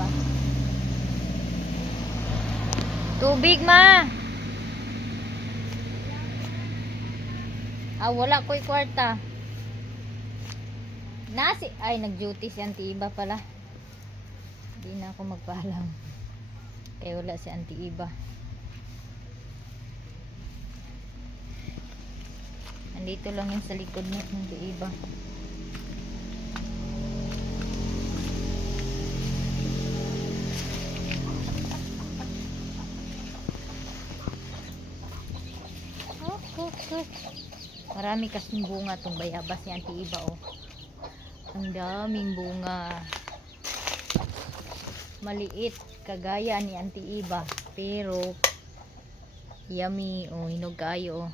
Iba. Tubig ma. Wala ko'y kwarta. Nasi ay nag-duty si Auntie Iba pala. Hindi na ako magpaalam. Kaya wala si Auntie Iba. Nandito lang yung sa likod ni Auntie Iba. Marami kasing bunga tong bayabas ni Auntie Iba oh. Ang daming bunga. Maliit kagaya ni Auntie Iba pero yummy oh, hinog kayo oh.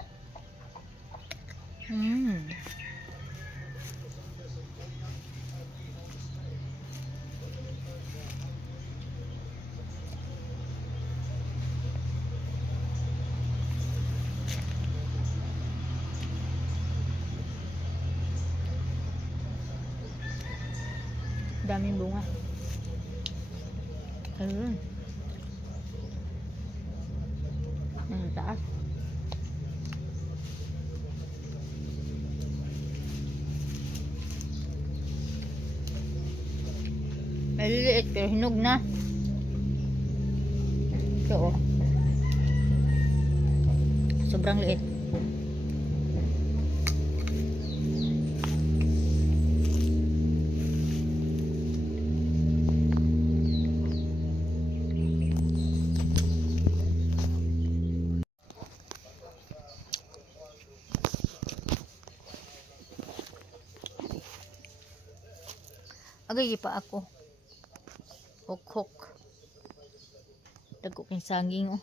Daming bunga. Ayun. Ang taas. Maliliit pero hinog na. Ito oh. Sobrang liit. Agay pa ako. Hok-hok. Dagko kay saging oh.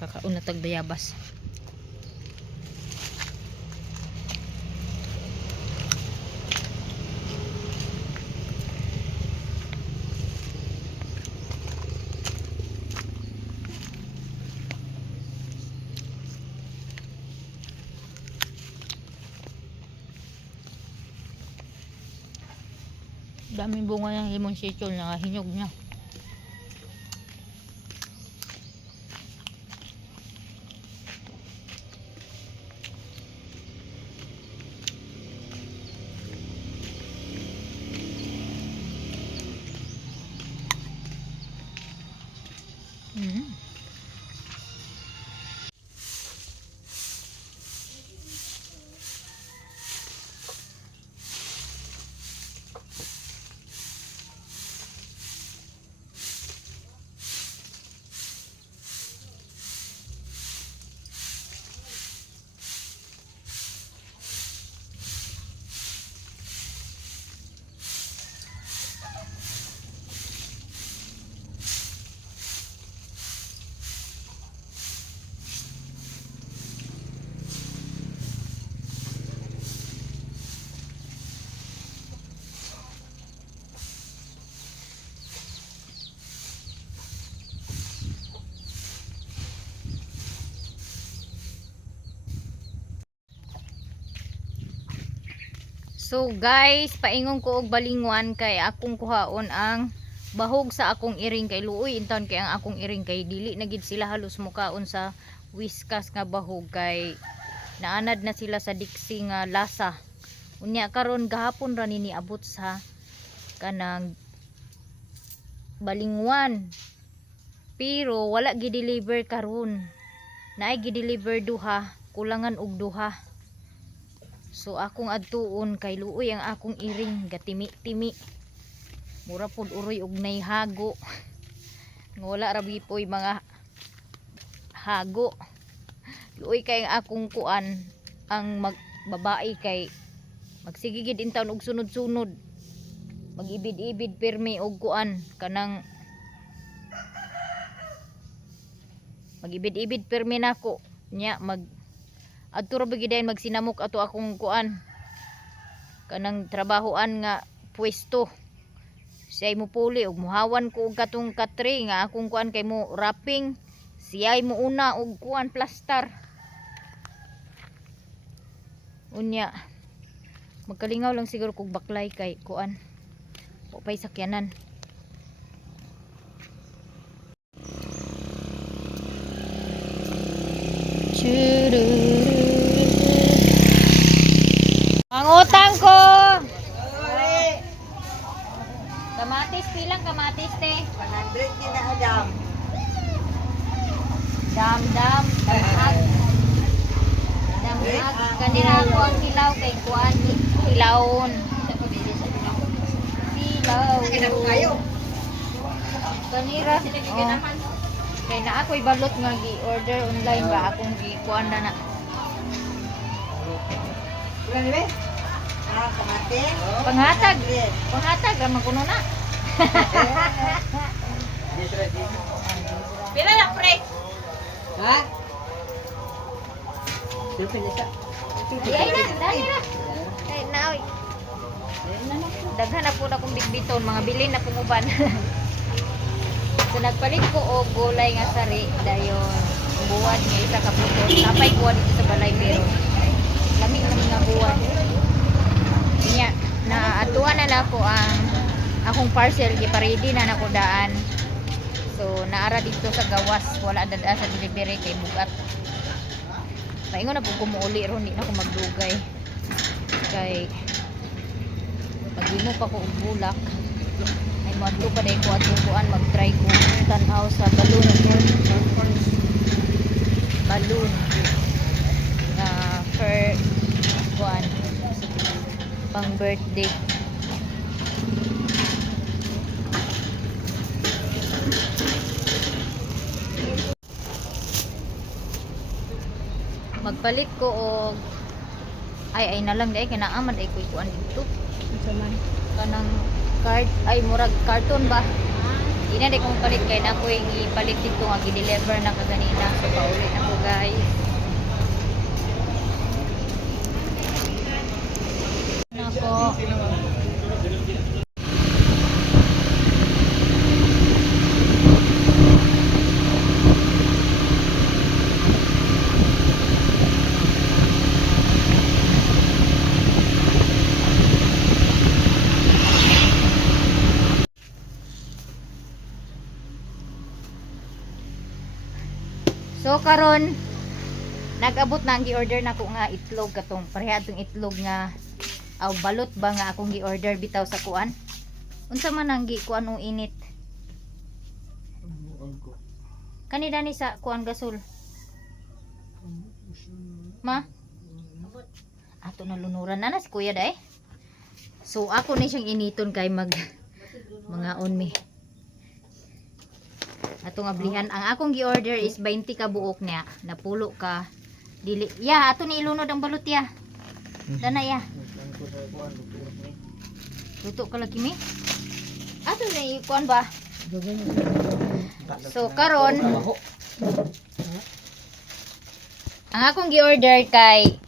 Kakauna tag bayabas. Daming bunga ng limon sitol na hinog niya. So guys, paingon ko og balingwan kay akong kuhaon ang bahog sa akong iring kay luoy inton kay ang akong iring kay dili na gid sila halos mukaon sa whiskas nga bahog kay naanad na sila sa diksi nga lasa. Unya karon gahapon ra ni niabot sa kanang balingwan. Pero wala gi-deliver karon. Naay gi-deliver duha, kulangan og duha. So akong adtuon kay luoy ang akong iring gatimi-timi. Mura pud uroy og nay hago. Nga wala ra bipoy mga hago. Luoy kay ang akong kuan ang magbabae kay magsigigid in taon og sunod-sunod. Magibid-ibid pirmi og kuan kanang magibid-ibid pirmi nako nya adto ra bigidayon magsinamok ato akong kuan kanang trabahoan nga pwesto siya'y mo puli og muhawan ko og katong katre nga akong kuan kay mo wrapping Siyay mo una og kuan plaster. Unya. Magkalingaw lang siguro kog baklay kay kuan. O pay sakyanan. Ang utang ko. Kamatis pilang kamatis te. 100 din na Adam. Dam damag. Damag kanira ako ang kilaw kay kuan kilawon. Kilaw. Kayo. Kanira. Oh. Kay na ako'y balot nga gi-order online ba akong gi-kuan na na. Wala ni be? Ah, kamatis. Panghatag. Panghatag ra kuno na. Pila na pre? Ha? Dito nito. Ay na, dali na. Kay naoy. Daghan na po na akong bitbiton, mga bilin na punguban. So nagpalit ko og gulay nga sari dayon buwad nga isa ka puto. Napay buwad dito sa balay pero lami na mga buwad. Nya na atuan na nako ang akong parcel giparedy na nako daan. So naara dito sa gawas, wala dada sa delivery kay bugat. Paingon na pud ko muuli ron, di na ko magdugay. Kay maghimo pa ko og bulak. Ay mo adto pa dai ko atuan mag-try ko tan-aw sa balloon. Balloon. Na per kuan pang birthday. Magpalit ko og ay na lang dai kinaaman ay kuy kuan dito. Kanang card ay murag karton ba? Di na di ko palit kay na ko ipalit dito nga gi-deliver na kaganina so paulit na ko guys. Nako. So karon nag-abot na ang gi-order nako nga itlog katong parehadong itlog nga aw balot ba nga akong gi-order bitaw sa kuan. Unsa man ang gi-kuan og init? Kanida ni sa kuan gasol. Ma? Ato na lunuran na si kuya day. So ako na siyang initon kay mga on me. Atong ablihan ang akong gi-order is 20 ka buok niya, napulo ka dili. Ya, ato ni ilunod ang balot ya. Dana ya. Luto ka lagi mi. Ato ni kuan ba? So karon ang akong gi-order kay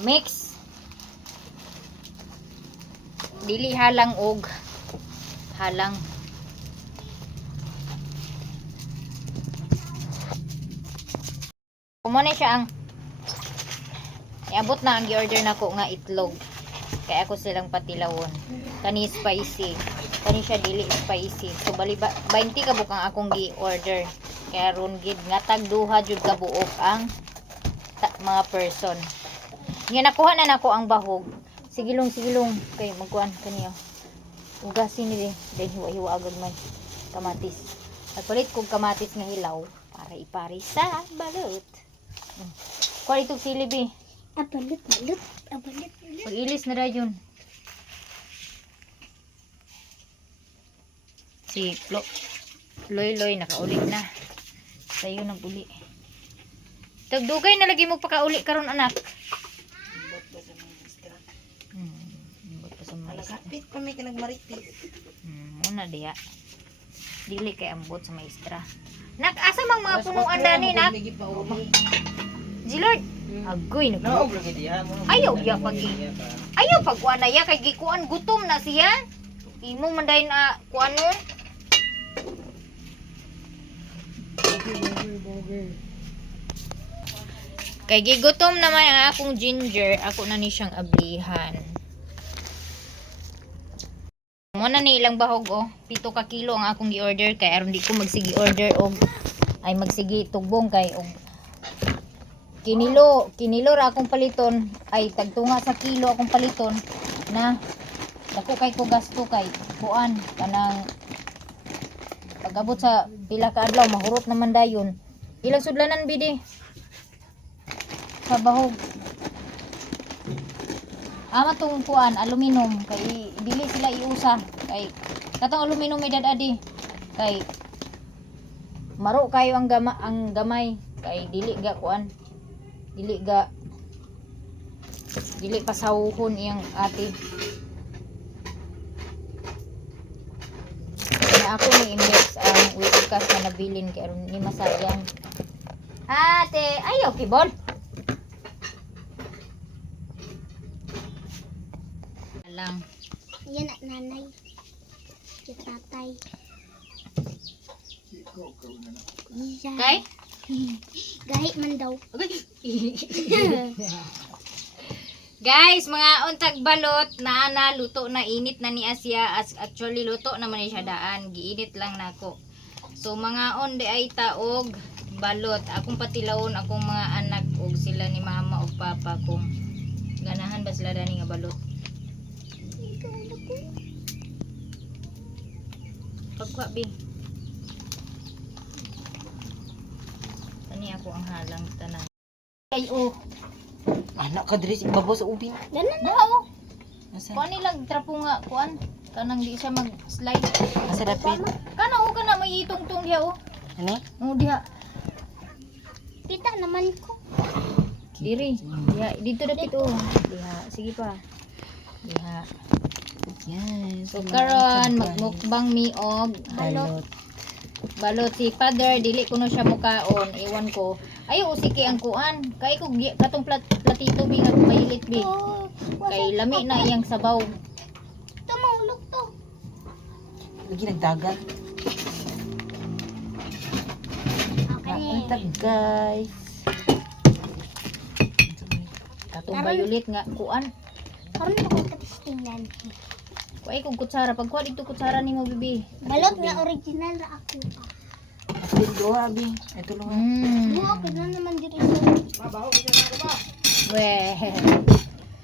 mix dili halang og halang. Kumuna siya ang iabot na ang gi-order nako nga itlog. Kaya ako silang patilawon. Kani spicy. Kani siya dili spicy. So bali 20 ka bukang akong gi-order. Kaya ron gid nga tag duha jud ka buok ang mga person. Nga nakuha na nako ang bahog. Sigilong kay magkuan kaniya. Ugasin ni din hiwa-hiwa agad man kamatis. Nagpalit kog kamatis nga hilaw para ipari sa balot. Kuha itong sili bi. Abalit. Pag-ilis na dayon. Si Loy nakaulit na. Sayo nang uli. Tagdugay na lagi mo pakauli karon anak. Kapit pa may kinagmaritis. Muna diya. Dili kay ambot sa maestra. Nak asa mang mga punuan dani nak? Zilord. Agoy na. Ayaw ya pagi. Ayaw pagkuan na ya kay gikuan gutom na siya. Imo man dai na kuanon. Kay gigutom naman ang akong ginger, ako na ni siyang ablihan. Mo na ni ilang bahog oh, 7 ka kilo ang akong gi-order kay aron di ko magsigi order og ay magsigi tugbong kay og kinilo ra akong paliton ay tagtunga sa kilo akong paliton na dako kay ko gasto kay kuan kanang pag-abot sa pila ka adlaw mahurot naman dayon. Ilang sudlanan bidi sa bahog. Ama tong kuan aluminum kay dili sila iusa kay katong aluminum may dadadi kay maro kayo ang gamay kay dili ga kuan dili pasawhon iyang ate. Na ako ni index ang webcast na nabilin kay aron ni masayang. Ate, ayaw kibon. Lang. Yan at nanay. Yung tatay. Iya. Kay? Gahit man daw. Guys, mga untag balot na luto na init na ni Asya. Actually luto naman ni siya daan. Giinit lang nako. So mga on di ay taog balot. Akong patilawon akong mga anak og sila ni mama og papa kung ganahan ba sila dani nga balot. Pagkwa bi. Ani ako ang halang tanan. Ay oh. Anak ka diri ibabaw sa ubi. Ganan na. Oo. Asa? Kuan nilang trapo nga kuan. Kanang di siya mag-slide. Asa dapit? Kana o kana may itong-tong diha oh. Ano? Oh diha. Kita naman ko. Diri. Diha dito dapit oh. Diha. Sige pa. Diha. Yes. So karon magmukbang mi og Balot. balot si father dili kuno siya mukaon iwan ko. Ayo usiki ang kuan. Kay ko katong platito bi nga mailit bi. Oh, Kay lami na iyang sabaw. ito mahulog to. Lagi nagdagan. Okay. Untag guys. Katong violet nga kuan. Karon ako katistingan. Kuay kung kutsara pag kuha dito kutsara nimo bibi. Balot nga original ra ako pa. Apil doha abi. Ito lang. Duha ko na naman dito. Weh.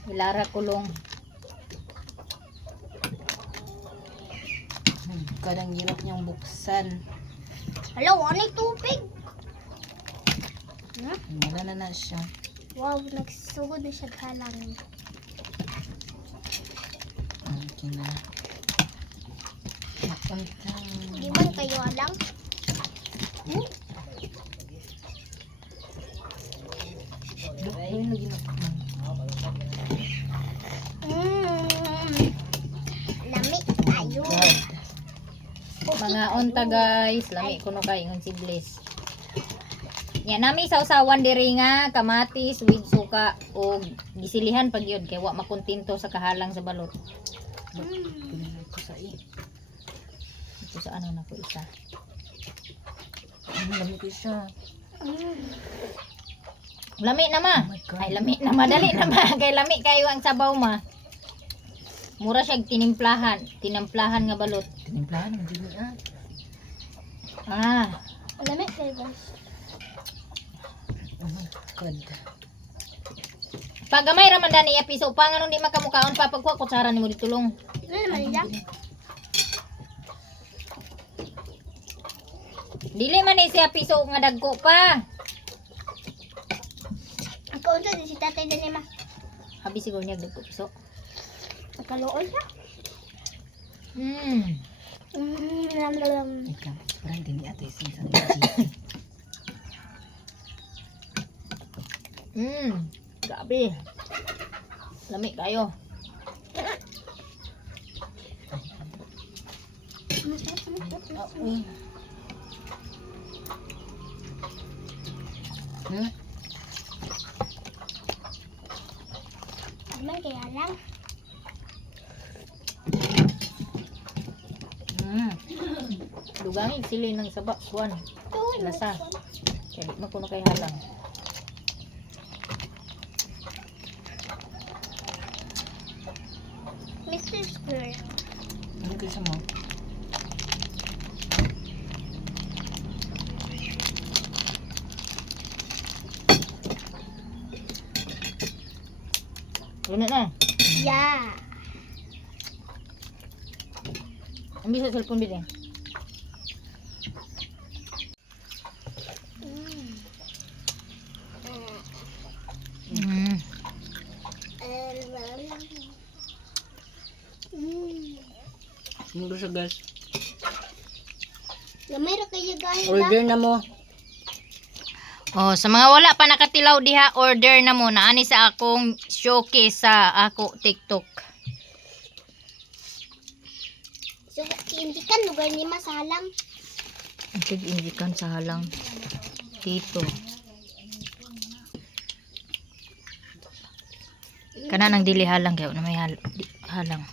Hilara kulong. Kadang hirap niyang buksan. Hello, ano yung tubig? Ha? Wala na siya. Wow, nagsugod na siya halang. Okay na. Di ba kayo alang? Ayun lagi na. Lami tayo. Mga unta guys, lami kuno kay ngon si Bliss. Yan nami sausawan diri nga kamatis with suka o gisilihan pag yun kay wa makontinto sa kahalang sa balot. Ito sa Ito sa ano na ko isa. Ang dami ko siya. Lami na ma. Oh my God. Ay lami na madali na ma. Kay lami kayo ang sabaw ma. Mura siya tinimplahan nga balot. Tinimplahan ng dili ah. Ah, Lami kayo guys. Oh my God. pag gamay ra man dani episode pa nga nung di makamukaon pa pagkuha kutsara nimo ditulong. Ano naman nila? Dili man ni siya piso nga dagko pa. Ako unsa di si tatay din ma. Habi siguro niya dagko piso. Nakaluoy siya. Lam. Ikaw, parang dini ate sin sa GC. Grabe. Lami kayo. Uy. Naman kaya lang. Dugangi sili ng saba, kuan. Lasa. Kaya di man ko na kay halang. Mr. Square. Ano kisa mo? Wala na. Yeah. Ang bisa cellphone din. Mm. Muro siya guys. Lamay ra kayo guys. Order na mo. Oh, sa mga wala pa nakatilaw diha, order na mo na ani sa akong showcase sa ako TikTok. So, hindi ka lugar ni Masalang. Ang indikan sa halang dito. Kana nang dili halang kayo na may halang.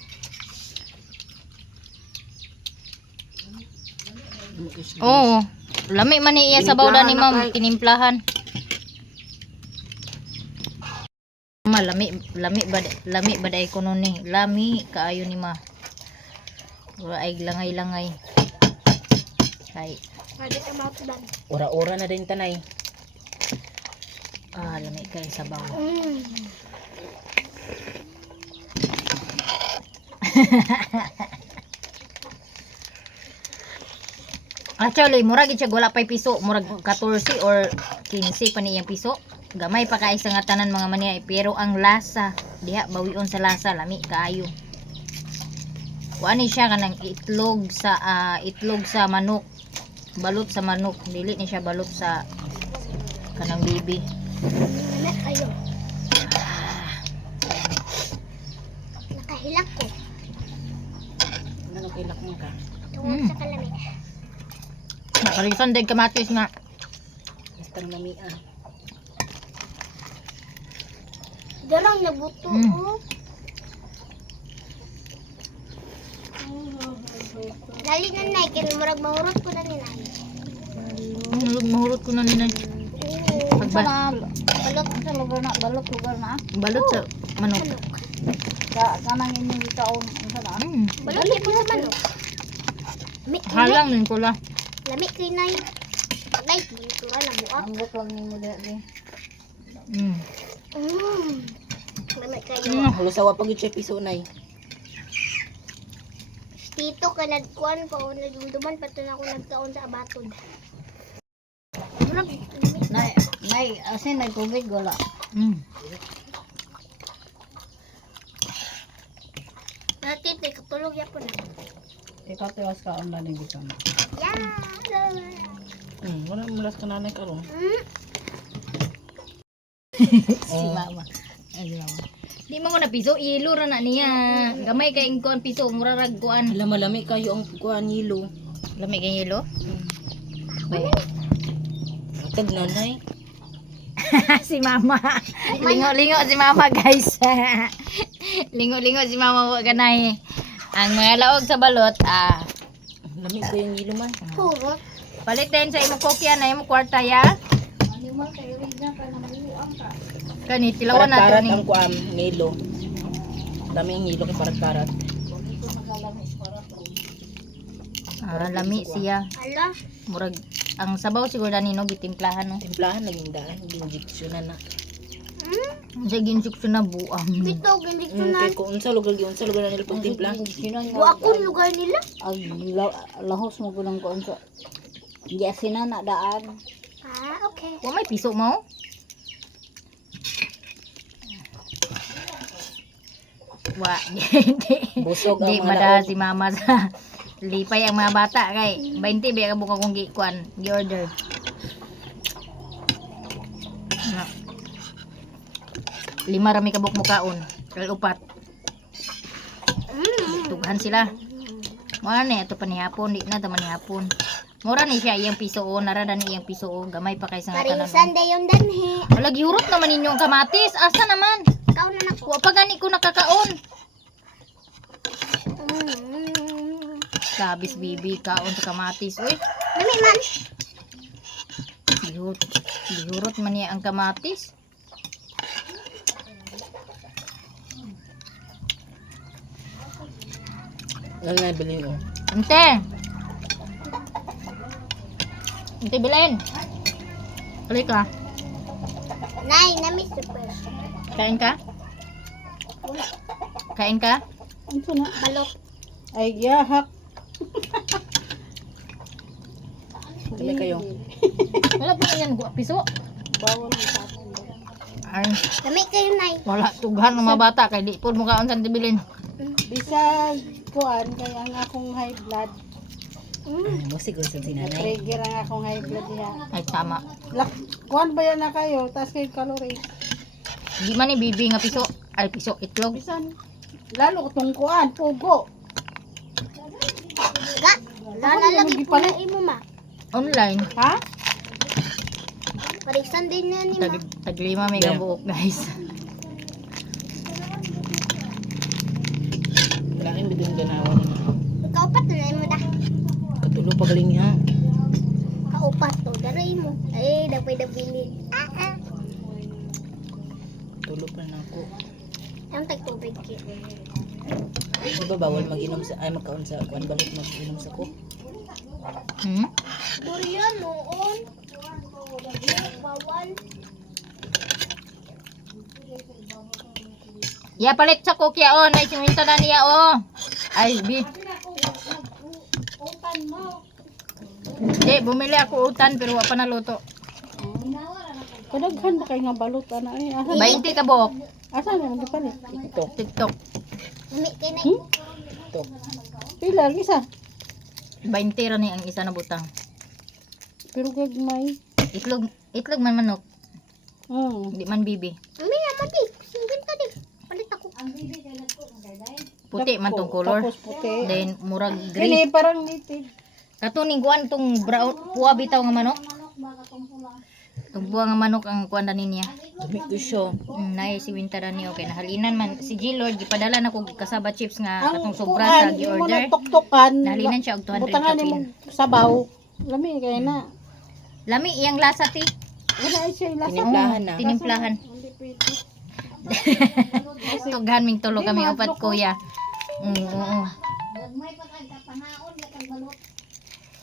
Oo. Lami man ni iya sa bawda ni ma'am tinimplahan. Lami ba day kuno ni. Lami kaayo ni ma. Wala ay langay-langay. Kay Pwede ka mautudan. Ora-ora na din tanay. lami kay sabaw. Actually, murag gid siya wala pay piso, murag 14 or 15 pa niyang piso. Gamay pa kay sa nga tanan mga maniay, pero ang lasa diha bawion sa lasa lami kaayo. Kuani siya kanang itlog sa manok. Balot sa manok, dili ni siya balot sa kanang bibi. Lamay kayo. Nakahilak ko. Ano kailak mo ka? Tungod sa kalamay. Nakalisan din kamatis nga. Basta lamia. Darang nabuto Mm. oh. Dali na nay, kaya murag mahurot ko na ni nay. Mahurot ko na ninay. Pagba Balot sa lugar na, balot balot sa manok. Kanang inyong ikaon, ano na? Balot ko sa manok. Halang din ko la. Lami kay nay. Nay, dito na buak. Ang butwag ni mo dali. Lami kayo. Hulusawa pag yung piso nay. Tito ka nagkuhan pa o nagdumduman pa na ako nagkaon sa abatod. Nay, asin nagtubig wala. Dati, katulog ya po na. Ikaw tiwas ka ang lalim dito. Yeah! Wala mulas ka nanay karon. Si mama. Ay, si mama. Di mo na piso, ilo ra na niya. Gamay kay kuan piso, mura rag kuan. Alam malami kayo ang kuan nilo. Lami kay yelo. Bay. Tag nanay. Si mama. Lingo-lingo si mama, guys. Lingo-lingo si mama wa ganay. Ang mga laog sa balot, Lami ko yung nilo man. Puro. palit din sa imo kokya na imo kwarta ya. Kani tilawan nato Karat ni. ang kuan nilo. Dami ang nilo kay karat. Lami siya. Ala. Murag ang sabaw siguro dani no gitimplahan no. Timplahan naging daan, ginjeksyonan na. Sa ginsuk na buang. Dito, gandik ko na. Kay kung unsa lugar na nila pag timpla. Buakon lugar nila. Lahos mo gulang ko unsa. Giasinan na daan. Okay. Wa may piso mo. Wa di. Busog ang Di mga mada laog. si mama sa lipay ang mga bata kay 20 ba ka buka kong gikuan, gi-order. Na. 5 rami kabuk mukaon, kay upat. Tughan sila. Mura ni ato panihapon, di na taman hapon. Mura ni siya iyang piso o, narada ni iyang piso o, gamay pa kay sa nga tanan. Pariusan day yung danhi. Wala gihurot naman ninyong kamatis, asa naman? Ikaw na nako. Wa pa gani ko nakakaon. Sabis bibi kaon sa kamatis. Uy, Nami man. bihurot man niya ang kamatis. Ano na bilhin ko? Ante. Ante Belen. Halika. Nay, nami super. Kain ka? Kain ka? Ano na? Balok. Ay, yahak. Kami kayo. Wala pa yan piso. Bawal mo sa akin. Ay, Nami kayo, Nay. wala tughan ng mga bata kay di pod mo kaon sa Ante Belen. Bisag kuan kay ang akong high blood. Musik ulit sa sinanay. Trigger ang akong high blood niya. Ay tama. Kuan ba yan na kayo? Taas kayo calories. Di man ni bibi nga piso. Ay piso itlog. Bisan, lalo itong kuan, pugo. Ga. Lalagi Ano, po na imo, ma. Online. Ha? Parisan din na ni, ma. Tag 5 mega buok guys. Malaking bidong ganawa na. Kaupat na imo da. Katulo pa galing niya. Kaupat to. Daray mo. Ay, dapay da bilin. Tulo pa na ako. Ang tagtubig ki. Di ba bawal mag-inom sa, ay magkaon sa kuan balik mag-inom sa ko? Hmm? Durian noon. Bawal. Ya palit sa kokya oh, na isiminta na niya oh. Ay bi. Di, bumili ako utan pero wa pa naluto. Kadaghan ba kayo nga balot? Ano ay? Asa? 20 ka buok. Asa na ang palit? TikTok. TikTok. Nami kay na. TikTok. Pila, isa. 20 ra ni ang isa na butang. Pero gagmay. Itlog man manok, Hmm. di man bibi. Nami naman di. Singin ka di. Palit ako. Puti man tong color. Tapos puti. Then murag Kini gray. parang native. Katuning kuan tong brown puwa bitaw nga manok. Tong buwa nga manok ang kuan danin niya. Dumi ko siya. Nay si Winter ani okay nahalinan man si G Lord gipadala na ko kasaba chips nga Ang katong sobra sa kuan, yung gi-order. mga tuktukan. Nahalinan siya og 200 Butangan ka ni pin. mong sabaw. Lami kaya na. Lami iyang lasa ti. Wala ay siya ilasa. Tinimplahan na. Tinimplahan. Hindi pwede. Tughan ming tulo kami upat kuya. Oo.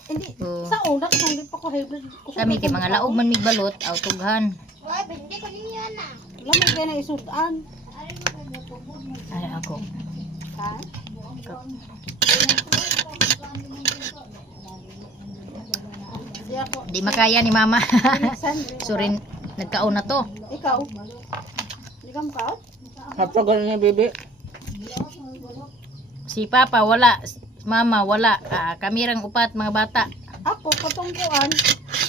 Hindi. Oo. Sa una kung hindi pa ko hybrid. Kami kay mga laog man migbalot aw tughan. Ay, hindi ko niya na. Lami kaya na isudan. Ay ako. Ha? Di ako. Di makaya ni mama. Bilisan. Surin nagkaon na to. Ikaw. Hindi ka makaot? Hapag niya bebe. Si Papa wala, Mama wala. Kami rang upat mga bata. Ako, patungkuan.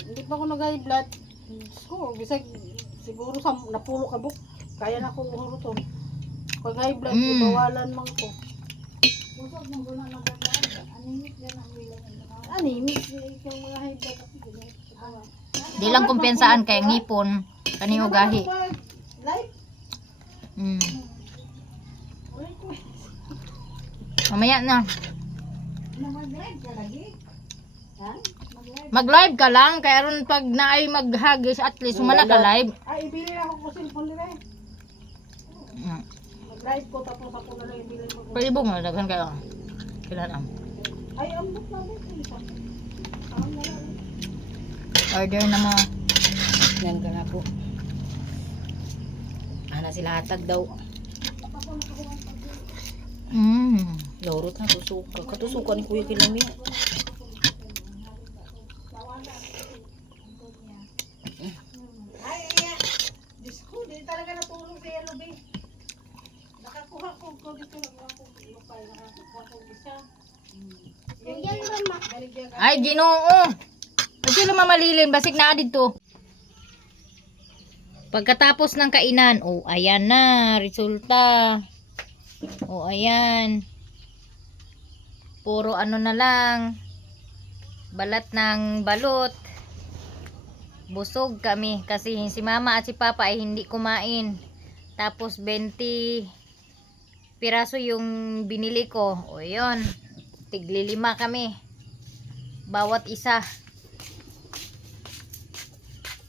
Hindi pa ako nag-high blood. So, bisag siguro sa napulo ka buk. Kaya na akong uruton. Pag high blood, bawalan man ko. Anemic. Yung mga high blood. Di lang kumpensaan kay ngipon kani ugahi. Life. Mamaya na. Mag-live ka lang kay aron pag naay maghagis at least humana ka live. Ay, ibili na ako ko cellphone nila eh. Mag-live ko tapos ako na lang ibili mo. Palibo mo daghan kayo. Kailan ang Ay, ambot na mo. order na mo. Yan ka na po. Ana sila hatag daw. Lorot na tusuka. Katusuka ni Kuya Kilami. Diyos ko, di talaga natulong si Yellow Bay. Nakakuha ko dito lang ako lupay. Nakakuha ko isa. Yan mama. Ay Ginoo. Kasi naman malilin basig na dito. Pagkatapos ng kainan, oh ayan na resulta. Oh ayan. Puro ano na lang. Balat ng balot. Busog kami kasi si Mama at si Papa ay hindi kumain. Tapos 20 piraso yung binili ko. O yun. Tiglilima kami. Bawat isa.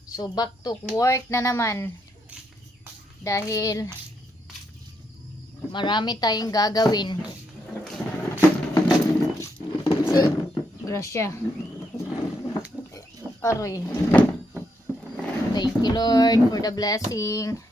So back to work na naman. Dahil marami tayong gagawin. Grasya. Aroy. Thank you Lord for the blessing.